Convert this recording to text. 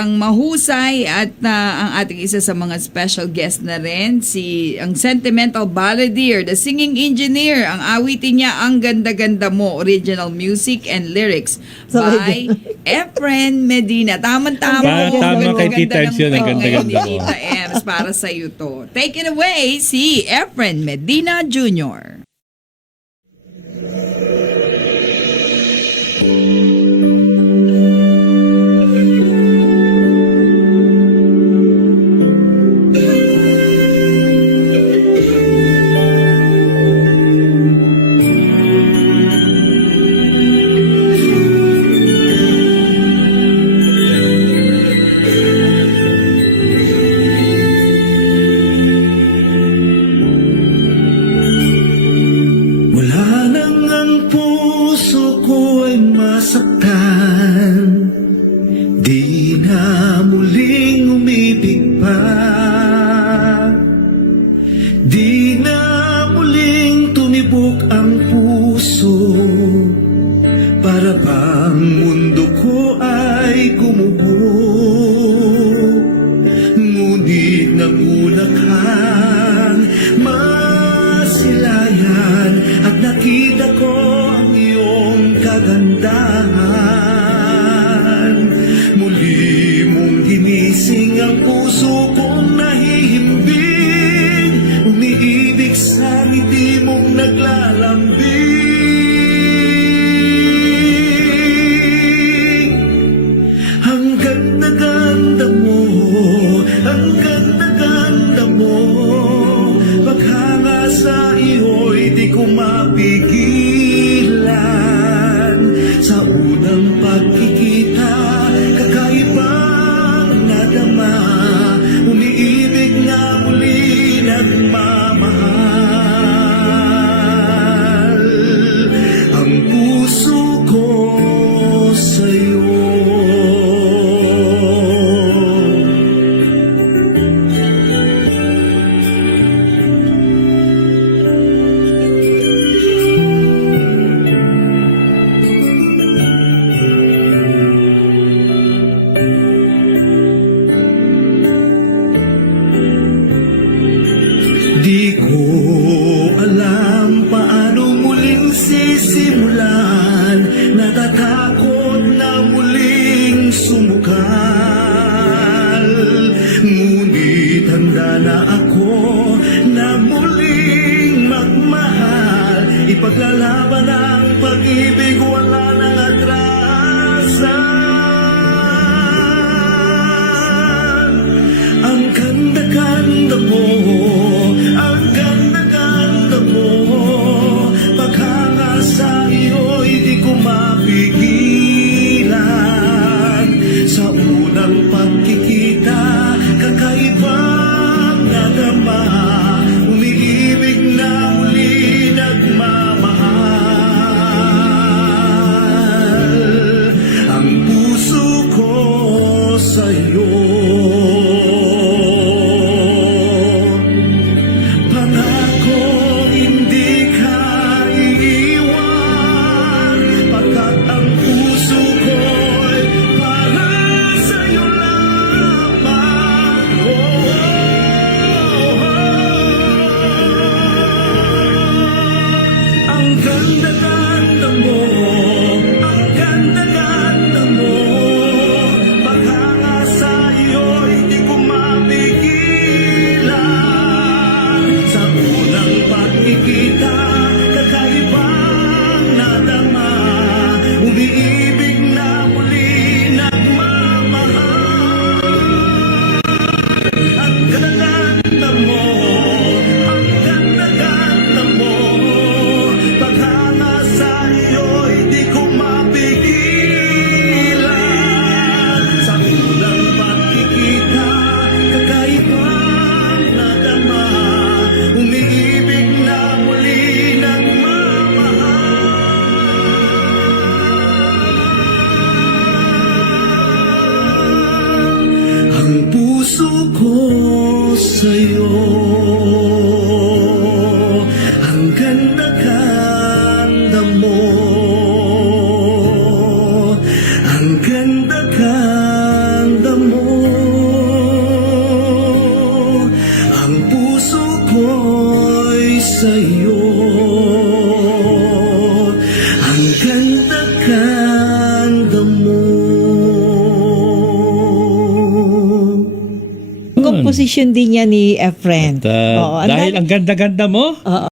ang mahusay at ang ating isa sa mga special guest na rin, ang sentimental balladeer, the singing engineer. Ang awitin niya, Ang Ganda-Ganda Mo, original music and lyrics by Efren Medina. Tama kay Tita Ems yun, Ang Ganda-Ganda Mo. Tita Ems, para sa iyo to. Take it away, si Efren Medina Jr. Di na muling umibig pa, di na muling tumibok ang puso, para bang mundo ko ay gumuho. Ngunit nagulat kang masilayan at nakita ko ang iyong kagandahan. Muli mong ginising ang puso kong nahihimbing, umiibig sa ngiti mong naglalambing. Ang ganda-ganda mo, ang ganda-ganda mo, paghanga sa iyo'y di ko mapigilan. Sa unang pagkikita, kakaibang nadama, umiibig na muli nagmamahal ang puso ko sa'yo. Di ko alam paano muling sisimulan, natatakot na muling sumukal. Ngunit handa na ako na muling magmahal, ipaglalaban ang pag-ibig, wala nang atrasan. Ang ganda-ganda mo, ang ganda-ganda mo, paghanga sa iyo'y di ko mapigilan. Sa unang pagkikita, kakaibang nadama, umiibig na muli nagmamahal ang puso ko sa'yo. Ang ganda-ganda mo, ang ganda-ganda mo, paghanga sa iyo'y di ko mapigilan. Sa unang pagkikita, kakaibang nadama, umiibig na muli nagmamahal. Ang ganda-ganda mo, ang ganda-ganda mo, paghanga sa iyo'y di ko mapigilan. Sa unang pagkikita, kakaibang nadama, umiibig na muli nagmamahal ang puso ko sa'yo. Ang ganda-ganda mo, ang ganda-ganda mo. ko'y sa'yo. Ang ganda-ganda mo. Composition din niya ni Efren. At, Oo, ang dahil ang ganda-ganda mo, Oo.